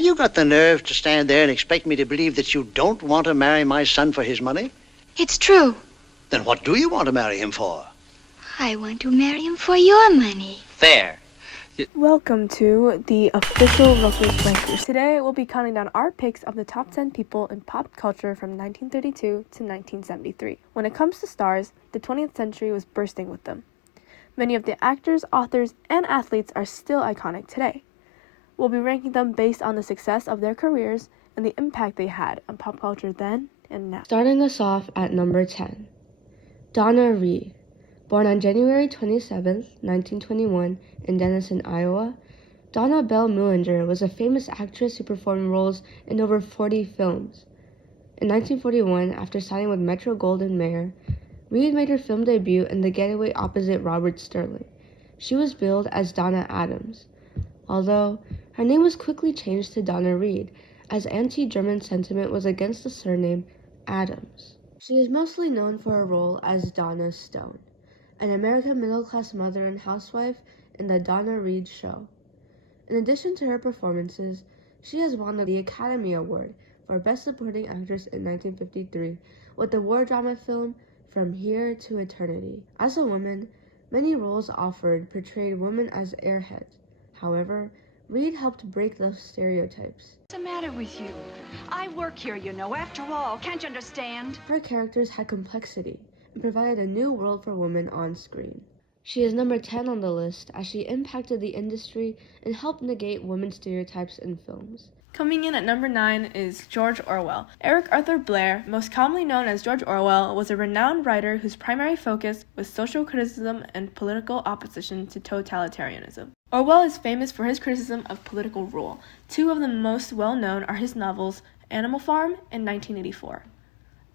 Have you got the nerve to stand there and expect me to believe that you don't want to marry my son for his money? It's true. Then what do you want to marry him for? I want to marry him for your money. Fair. Welcome to the official Ruckers Rankers. Today we'll be counting down our picks of the top 10 people in pop culture from 1932 to 1973. When it comes to stars, the 20th century was bursting with them. Many of the actors, authors, and athletes are still iconic today. We'll be ranking them based on the success of their careers and the impact they had on pop culture then and now. Starting us off at number 10, Donna Reed. Born on January 27, 1921, in Denison, Iowa, Donna Belle Mullinger was a famous actress who performed roles in over 40 films. In 1941, after signing with Metro-Goldwyn-Mayer, Reed made her film debut in The Getaway opposite Robert Sterling. She was billed as Donna Adams, although her name was quickly changed to Donna Reed, as anti-German sentiment was against the surname Adams. She is mostly known for her role as Donna Stone, an American middle-class mother and housewife in The Donna Reed Show. In addition to her performances, she has won the Academy Award for Best Supporting Actress in 1953 with the war drama film From Here to Eternity. As a woman, many roles offered portrayed women as airheads. However, Reed helped break those stereotypes. What's the matter with you? I work here, you know. After all, can't you understand? Her characters had complexity and provided a new world for women on screen. She is number 10 on the list as she impacted the industry and helped negate women's stereotypes in films. Coming in at number 9 is George Orwell. Eric Arthur Blair, most commonly known as George Orwell, was a renowned writer whose primary focus was social criticism and political opposition to totalitarianism. Orwell is famous for his criticism of political rule. Two of the most well-known are his novels Animal Farm and 1984.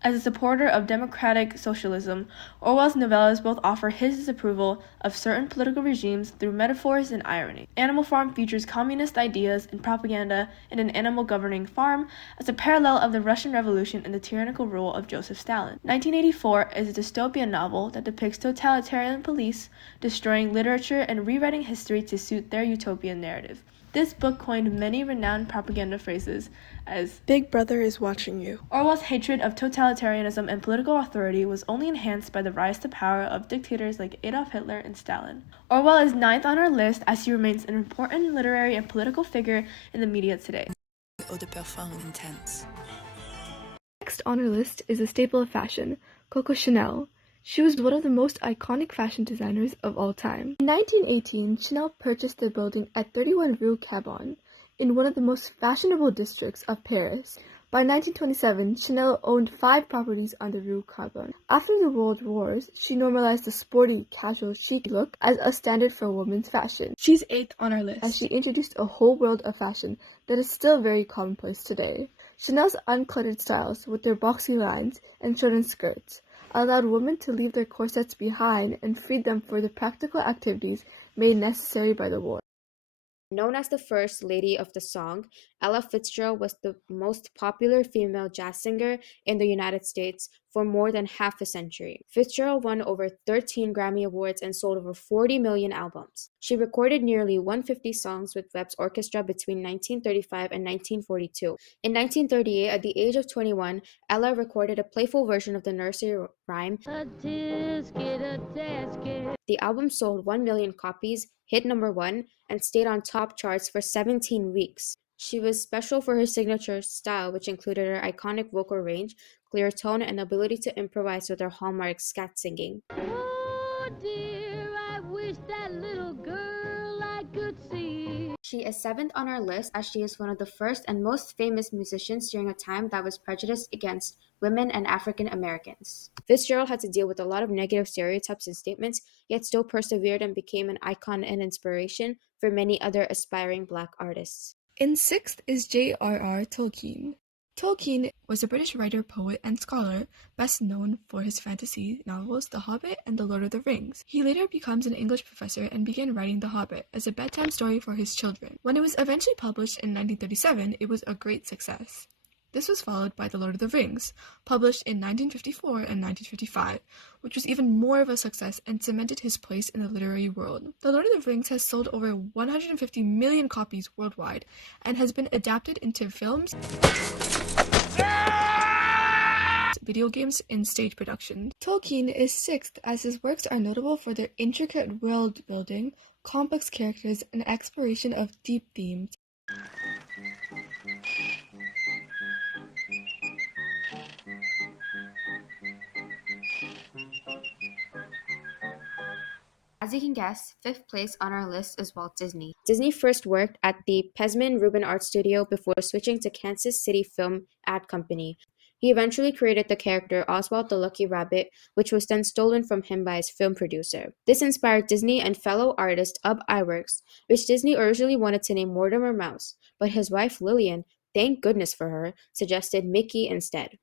As a supporter of democratic socialism, Orwell's novellas both offer his disapproval of certain political regimes through metaphors and irony. Animal Farm features communist ideas and propaganda in an animal governing farm as a parallel of the Russian Revolution and the tyrannical rule of Joseph Stalin. 1984 is a dystopian novel that depicts totalitarian police destroying literature and rewriting history to suit their utopian narrative. This book coined many renowned propaganda phrases as "Big Brother is watching you." Orwell's hatred of totalitarianism and political authority was only enhanced by the rise to power of dictators like Adolf Hitler and Stalin. Orwell is 9th on our list as he remains an important literary and political figure in the media today. Eau de parfum intense. Next on our list is a staple of fashion, Coco Chanel. She was one of the most iconic fashion designers of all time. In 1918, Chanel purchased a building at 31 Rue Cabon, in one of the most fashionable districts of Paris. By 1927, Chanel owned 5 properties on the Rue Cabon. After the World Wars, she normalized the sporty, casual, chic look as a standard for women's fashion. She's 8th on our list, as she introduced a whole world of fashion that is still very commonplace today. Chanel's uncluttered styles, with their boxy lines and shortened skirts, allowed women to leave their corsets behind and freed them for the practical activities made necessary by the war. Known as the First Lady of the Song, Ella Fitzgerald was the most popular female jazz singer in the United States for more than half a century. Fitzgerald won over 13 Grammy Awards and sold over 40 million albums. She recorded nearly 150 songs with Webb's orchestra between 1935 and 1942. In 1938, at the age of 21, Ella recorded a playful version of the nursery rhyme. The album sold 1 million copies, hit number 1, and stayed on top charts for 17 weeks. She was special for her signature style, which included her iconic vocal range, clear tone, and ability to improvise with her hallmark scat singing. Oh dear, I wish that little girl I could see. She is 7th on our list as she is one of the first and most famous musicians during a time that was prejudiced against women and African Americans. Fitzgerald had to deal with a lot of negative stereotypes and statements, yet still persevered and became an icon and inspiration for many other aspiring Black artists. In 6th is J.R.R. Tolkien. Tolkien was a British writer, poet, and scholar, best known for his fantasy novels The Hobbit and The Lord of the Rings. He later becomes an English professor and began writing The Hobbit as a bedtime story for his children. When it was eventually published in 1937, it was a great success. This was followed by The Lord of the Rings, published in 1954 and 1955, which was even more of a success and cemented his place in the literary world. The Lord of the Rings has sold over 150 million copies worldwide and has been adapted into films, video games, and stage productions. Tolkien is sixth, as his works are notable for their intricate world building, complex characters, and exploration of deep themes. As you can guess, fifth place on our list is Walt Disney. Disney first worked at the Pesman Rubin Art Studio before switching to Kansas City Film Ad Company. He eventually created the character Oswald the Lucky Rabbit, which was then stolen from him by his film producer. This inspired Disney and fellow artist Ub Iwerks, which Disney originally wanted to name Mortimer Mouse, but his wife Lillian, thank goodness for her, suggested Mickey instead.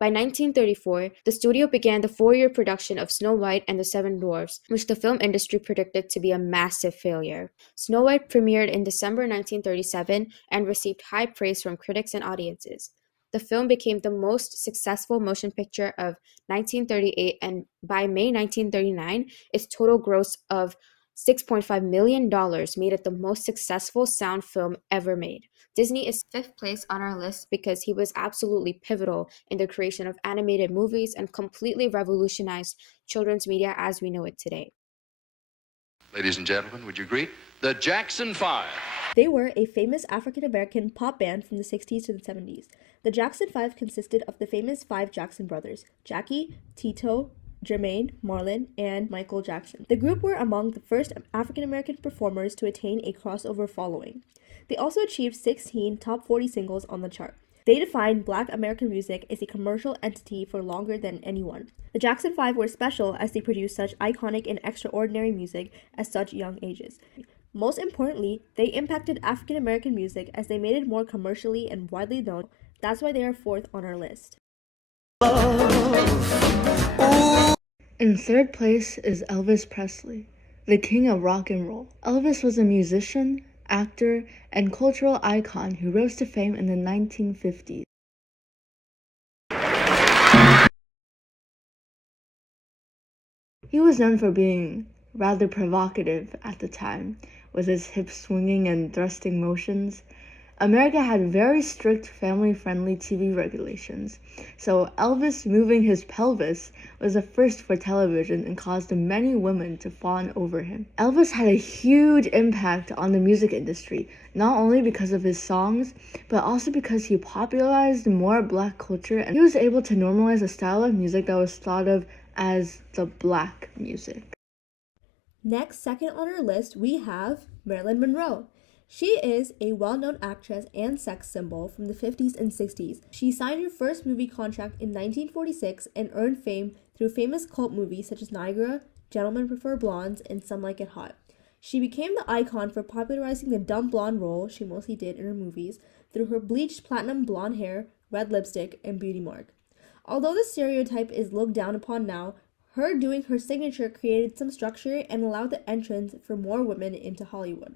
By 1934, the studio began the 4-year production of Snow White and the Seven Dwarfs, which the film industry predicted to be a massive failure. Snow White premiered in December 1937 and received high praise from critics and audiences. The film became the most successful motion picture of 1938, and by May 1939, its total gross of $6.5 million made it the most successful sound film ever made. Disney is fifth place on our list because he was absolutely pivotal in the creation of animated movies and completely revolutionized children's media as we know it today. Ladies and gentlemen, would you greet the Jackson 5? They were a famous African-American pop band from the 60s to the 70s. The Jackson 5 consisted of the famous 5 Jackson brothers, Jackie, Tito, Jermaine, Marlon, and Michael Jackson. The group were among the first African-American performers to attain a crossover following. They also achieved 16 top 40 singles on the chart. They defined Black American music as a commercial entity for longer than anyone. The Jackson 5 were special as they produced such iconic and extraordinary music at such young ages. Most importantly, they impacted African American music as they made it more commercially and widely known. That's why they are fourth on our list. In third place is Elvis Presley, the king of rock and roll. Elvis was a musician, actor, and cultural icon who rose to fame in the 1950s. He was known for being rather provocative at the time, with his hip swinging and thrusting motions. America had very strict family-friendly TV regulations, so Elvis moving his pelvis was a first for television and caused many women to fawn over him. Elvis had a huge impact on the music industry, not only because of his songs, but also because he popularized more Black culture, and he was able to normalize a style of music that was thought of as the Black music. Next, second on our list, we have Marilyn Monroe. She is a well-known actress and sex symbol from the 50s and 60s. She signed her first movie contract in 1946 and earned fame through famous cult movies such as Niagara, Gentlemen Prefer Blondes, and Some Like It Hot. She became the icon for popularizing the dumb blonde role she mostly did in her movies through her bleached platinum blonde hair, red lipstick, and beauty mark. Although the stereotype is looked down upon now, her doing her signature created some structure and allowed the entrance for more women into Hollywood.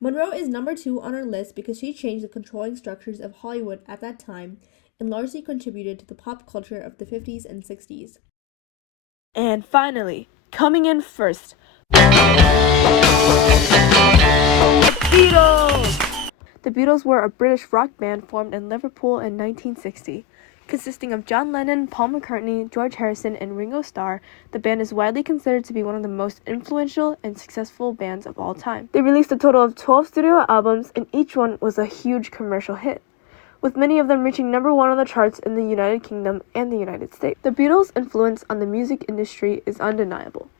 Monroe is number 2 on our list because she changed the controlling structures of Hollywood at that time and largely contributed to the pop culture of the 50s and 60s. And finally, coming in first, Beatles! The Beatles were a British rock band formed in Liverpool in 1960. Consisting of John Lennon, Paul McCartney, George Harrison, and Ringo Starr, the band is widely considered to be one of the most influential and successful bands of all time. They released a total of 12 studio albums, and each one was a huge commercial hit, with many of them reaching number 1 on the charts in the United Kingdom and the United States. The Beatles' influence on the music industry is undeniable.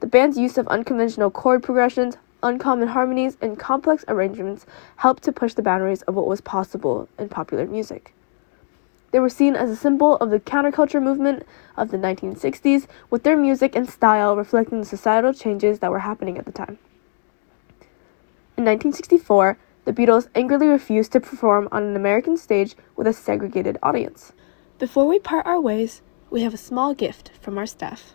The band's use of unconventional chord progressions, uncommon harmonies, and complex arrangements helped to push the boundaries of what was possible in popular music. They were seen as a symbol of the counterculture movement of the 1960s, with their music and style reflecting the societal changes that were happening at the time. In 1964, the Beatles angrily refused to perform on an American stage with a segregated audience. Before we part our ways, we have a small gift from our staff.